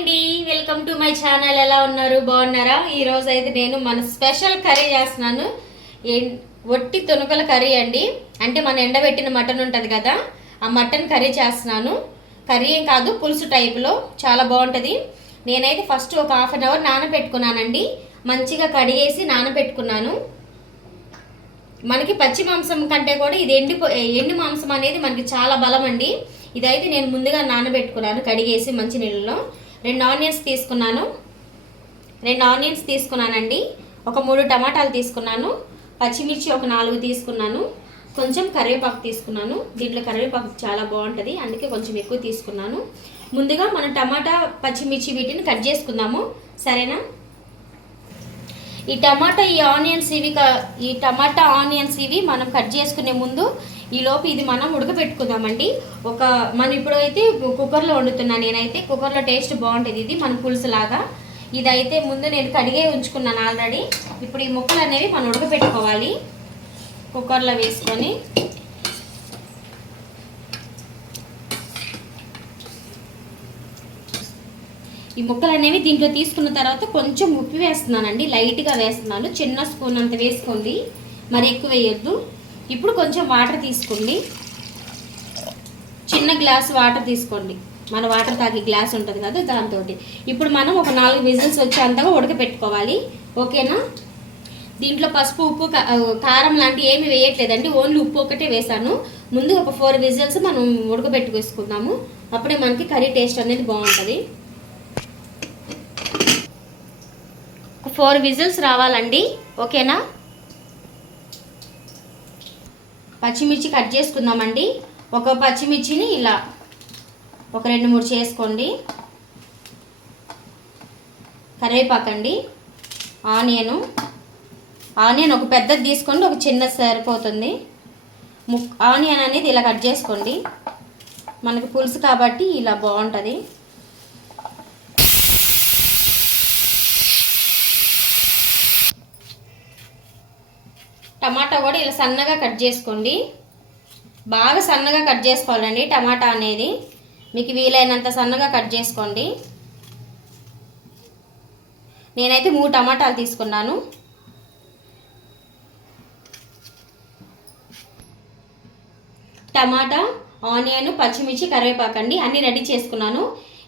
అండి welcome to my channel. ఎలా ఉన్నారు? బాగున్నారా? ఈరోజు అయితే నేను మన స్పెషల్ కర్రీ చేస్తున్నాను. ఏం- ఒట్టి తొనుకల కర్రీ అండి. అంటే మన ఎండబెట్టిన మటన్ ఉంటుంది కదా ఆ మటన్ కర్రీ చేస్తున్నాను. కర్రీ ఏం కాదు పులుసు టైప్లో చాలా బాగుంటుంది. నేనైతే ఫస్ట్ ఒక హాఫ్ అన్ అవర్ నానబెట్టుకున్నానండి. మంచిగా కడిగేసి నానబెట్టుకున్నాను. మనకి పచ్చి మాంసం కంటే కూడా ఇది ఎండి ఎండు మాంసం అనేది మనకి చాలా బలం అండి. ఇదైతే నేను ముందుగా నానబెట్టుకున్నాను కడిగేసి మంచి నీళ్ళలో రెండు ఆనియన్స్ తీసుకున్నాను. రెండు ఆనియన్స్ తీసుకున్నానండి. ఒక మూడు టమాటాలు తీసుకున్నాను. పచ్చిమిర్చి ఒక నాలుగు తీసుకున్నాను. కొంచెం కరివేపాకు తీసుకున్నాను. దీంట్లో కరివేపాకు చాలా బాగుంటుంది. అందుకే కొంచెం ఎక్కువ తీసుకున్నాను. ముందుగా మనం టమాటా పచ్చిమిర్చి వీటిని కట్ చేసుకుందాము. సరేనా? ఈ టమాటా ఈ ఆనియన్స్ ఇవి ఈ టమాటా ఆనియన్స్ ఇవి మనం కట్ చేసుకునే ముందు ఈ లోపు ఇది మనం ఉడకబెట్టుకుందామండి. ఒక మనం ఇప్పుడు అయితే కుక్కర్లో వండుతున్నాను నేనైతే కుక్కర్లో టేస్ట్ బాగుంటుంది ఇది మన పులుసు లాగా ఇదైతే ముందు నేను కడిగే ఉంచుకున్నాను ఆల్రెడీ. ఇప్పుడు ఈ ముక్కలు అనేవి మనం ఉడకబెట్టుకోవాలి. కుక్కర్లో వేసుకొని ఈ ముక్కలు అనేవి దీంట్లో తీసుకున్న తర్వాత కొంచెం ఉప్పు వేస్తున్నానండి. లైట్గా వేస్తున్నాను. చిన్న స్పూన్ అంత వేసుకోండి. మరి ఎక్కువ వేయొద్దు. ఇప్పుడు కొంచెం వాటర్ తీసుకోండి. చిన్న గ్లాస్ వాటర్ తీసుకోండి. మన వాటర్ తాగే గ్లాస్ ఉంటుంది కదా దాంతో ఇప్పుడు మనం ఒక నాలుగు విజిల్స్ వచ్చేంతగా ఉడకపెట్టుకోవాలి. ఓకేనా? దీంట్లో పసుపు ఉప్పు కారం లాంటివి ఏమి వేయట్లేదండి. ఓన్లీ ఉప్పు ఒకటే వేసాను ముందు ఒక ఫోర్ విజిల్స్ మనం ఉడకబెట్టుకేసుకుందాము అప్పుడే మనకి కర్రీ టేస్ట్ అనేది బాగుంటుంది. ఫోర్ విజిల్స్ రావాలండి. ఓకేనా? పచ్చిమిర్చి కట్ చేసుకుందామండి. ఒక పచ్చిమిర్చిని ఇలా ఒక రెండు మూడు చేసుకోండి. కరివేపాకండి. ఆనియను. ఆనియన్ ఒక పెద్దది తీసుకోండి ఒక చిన్నది సరిపోతుంది. ముక్ ఆనియన్ అనేది ఇలా కట్ చేసుకోండి. మనకు పులుసు కాబట్టి ఇలా బాగుంటుంది. టమాటా కూడా ఇలా సన్నగా కట్ చేసుకోండి. బాగా సన్నగా కట్ చేసుకోవాలండి టమాటా అనేది. మీకు వీలైనంత సన్నగా కట్ చేసుకోండి. నేనైతే మూడు టమాటాలు తీసుకున్నాను. టమాటా ఆనియన్ పచ్చిమిర్చి కరివేపాకండి అన్నీ రెడీ చేసుకున్నాను.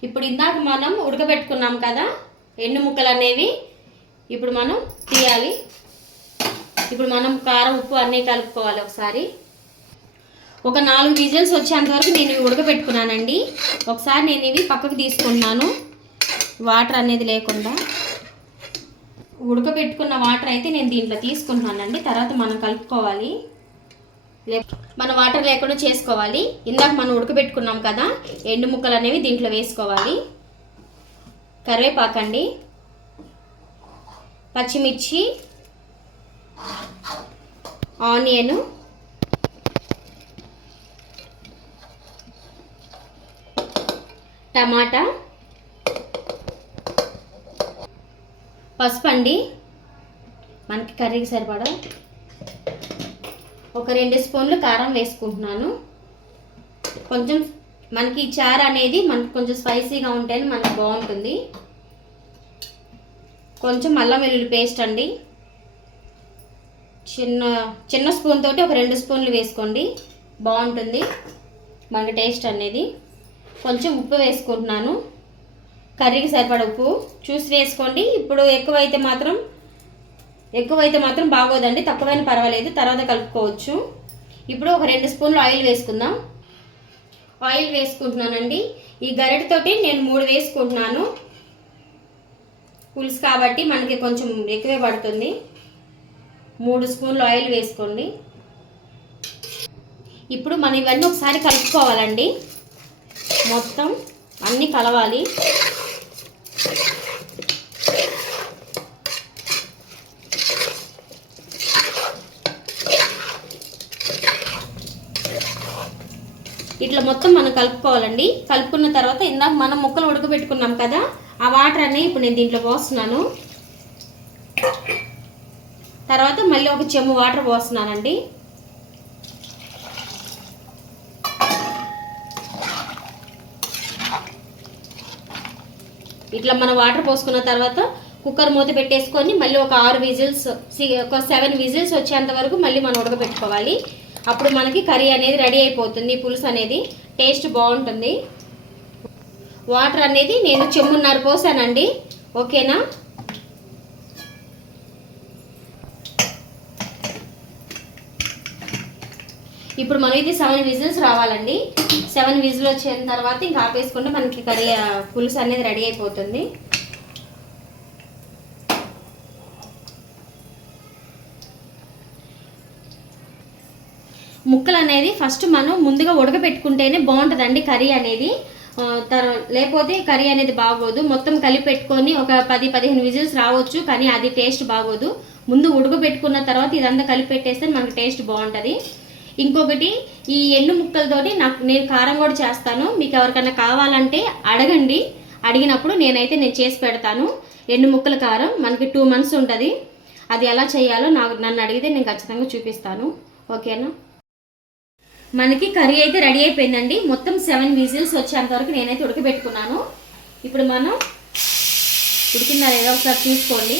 ఇప్పుడు ఇందాక మనం ఉడకబెట్టుకున్నాం కదా ఎండు ముక్కలు అనేవి. ఇప్పుడు మనం తీయాలి. ఇప్పుడు మనం కారం ఉప్పు అన్నీ కలుపుకోవాలి ఒకసారి. ఒక నాలుగు విజిల్స్ వచ్చేంత వరకు నేను ఉడకబెట్టుకున్నానండి. ఒకసారి నేను ఇవి పక్కకు తీసుకుంటున్నాను. వాటర్ అనేది లేకుండా. ఉడకబెట్టుకున్న వాటర్ అయితే నేను దీంట్లో తీసుకుంటున్నానండి. తర్వాత మనం కలుపుకోవాలి. మన వాటర్ లేకుండా చేసుకోవాలి. ఇందాక మనం ఉడకబెట్టుకున్నాం కదా ఎండు ముక్కలు అనేవి దీంట్లో వేసుకోవాలి. కరివేపాకండి. పచ్చిమిర్చి. ఆనియన్. టమాటా. పసుపు అండి మనకి కర్రీకి సరిపడా. ఒక రెండు స్పూన్లు కారం వేసుకుంటున్నాను. కొంచెం మనకి ఈ చారు అనేది మనకి కొంచెం స్పైసీగా ఉంటేనే మనకి బాగుంటుంది. కొంచెం అల్లం వెల్లుల్లి పేస్ట్ అండి. చిన్న చిన్న స్పూన్ తోటి ఒక రెండు స్పూన్లు వేసుకోండి. బాగుంటుంది. మనకి టేస్ట్ అనేది. కొంచెం ఉప్పు వేసుకుంటున్నాను. కర్రీకి సరిపడ ఉప్పు. చూసి వేసుకోండి. ఇప్పుడు ఎక్కువైతే మాత్రం ఎక్కువైతే మాత్రం బాగోదండి. తక్కువైనా పర్వాలేదు. తర్వాత కలుపుకోవచ్చు. ఇప్పుడు ఒక రెండు స్పూన్లు ఆయిల్ వేసుకుందాం. ఆయిల్ వేసుకుంటున్నానండి. ఈ గరిటతోటి నేను మూడు వేసుకుంటున్నాను. పులుసు కాబట్టి మనకి కొంచెం ఎక్కువే పడుతుంది. మూడు స్పూన్లు ఆయిల్ వేసుకోండి. ఇప్పుడు మనం ఇవన్నీ ఒకసారి కలుపుకోవాలండి. మొత్తం అన్నీ కలవాలి. ఇట్లా మొత్తం మనం కలుపుకోవాలండి. కలుపుకున్న తర్వాత ఇందాక మనం ముక్కలు ఉడకబెట్టుకున్నాం కదా ఆ వాటర్ అనేవి ఇప్పుడు నేను దీంట్లో పోస్తున్నాను. తర్వాత మళ్ళీ ఒక చెమ్ము వాటర్ పోస్తున్నానండి. ఇట్లా మనం వాటర్ పోసుకున్న తర్వాత కుక్కర్ మూత పెట్టేసుకొని మళ్ళీ ఒక ఆరు విజిల్స్ ఒక సెవెన్ విజిల్స్ వచ్చేంత వరకు మళ్ళీ మనం ఉడకబెట్టుకోవాలి. అప్పుడు మనకి కర్రీ అనేది రెడీ అయిపోతుంది పులుసు అనేది టేస్ట్ బాగుంటుంది. వాటర్ అనేది నేను చెమ్మున్నర పోసానండి. ఓకేనా? ఇప్పుడు మనం ఇది సెవెన్ విజిల్స్ రావాలండి. సెవెన్ విజిల్ వచ్చిన తర్వాత ఇంకా ఆపేసుకుంటే మనకి కర్రీ పులుసు అనేది రెడీ అయిపోతుంది. ముక్కలు అనేది ఫస్ట్ మనం ముందుగా ఉడకబెట్టుకుంటేనే బాగుంటుందండి కర్రీ అనేది. తర్వాత లేకపోతే కర్రీ అనేది బాగోదు. మొత్తం కలిపి పెట్టుకొని ఒక పది పదిహేను విజిల్స్ రావచ్చు కానీ అది టేస్ట్ బాగోదు. ముందు ఉడకబెట్టుకున్న తర్వాత ఇదంతా కలిపి పెట్టేస్తే మనకి టేస్ట్ బాగుంటుంది. ఇంకొకటి ఈ ఎన్ను ముక్కలతోటి నాకు నేను కారం కూడా చేస్తాను. మీకు ఎవరికైనా కావాలంటే అడగండి. అడిగినప్పుడు నేనైతే నేను చేసి పెడతాను. ఎన్ను ముక్కల కారం మనకి టూ మంత్స్ ఉంటుంది. అది ఎలా చేయాలో నాకు నన్ను అడిగితే నేను ఖచ్చితంగా చూపిస్తాను. ఓకేనా? మనకి కర్రీ అయితే రెడీ అయిపోయిందండి. మొత్తం సెవెన్ విజిల్స్ వచ్చేంత వరకు నేనైతే ఉడకబెట్టుకున్నాను. ఇప్పుడు మనం ఉడికిందా లేదా ఒకసారి చూసుకోండి.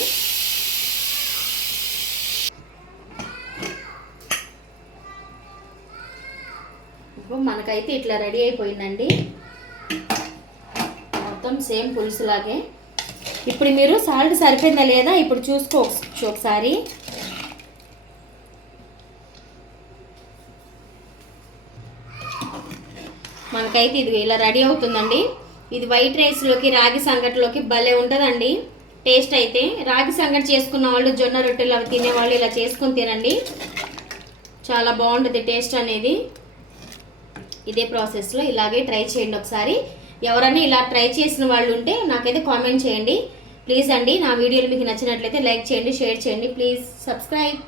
మనకైతే ఇట్లా రెడీ అయిపోయిందండి. మొత్తం సేమ్ పులుసులాగే. ఇప్పుడు మీరు సాల్ట్ సరిపోయిందా లేదా ఇప్పుడు చూసుకో ఒకసారి. మనకైతే ఇది ఇలా రెడీ అవుతుందండి. ఇది వైట్ రైస్లోకి రాగి సంగటిలోకి భలే ఉంటుందండి. టేస్ట్ అయితే రాగి సంగటి చేసుకున్న వాళ్ళు జొన్న రొట్టెలు అవి తినేవాళ్ళు ఇలా చేసుకొని తినండి. చాలా బాగుంటుంది టేస్ట్ అనేది. ఇదే ప్రాసెస్లో ఇలాగే ట్రై చేయండి ఒకసారి. ఎవరైనా ఇలా ట్రై చేసిన వాళ్ళు ఉంటే నాకైతే కామెంట్ చేయండి. ప్లీజ్ అండి నా వీడియోలు మీకు నచ్చినట్లయితే లైక్ చేయండి షేర్ చేయండి. Please subscribe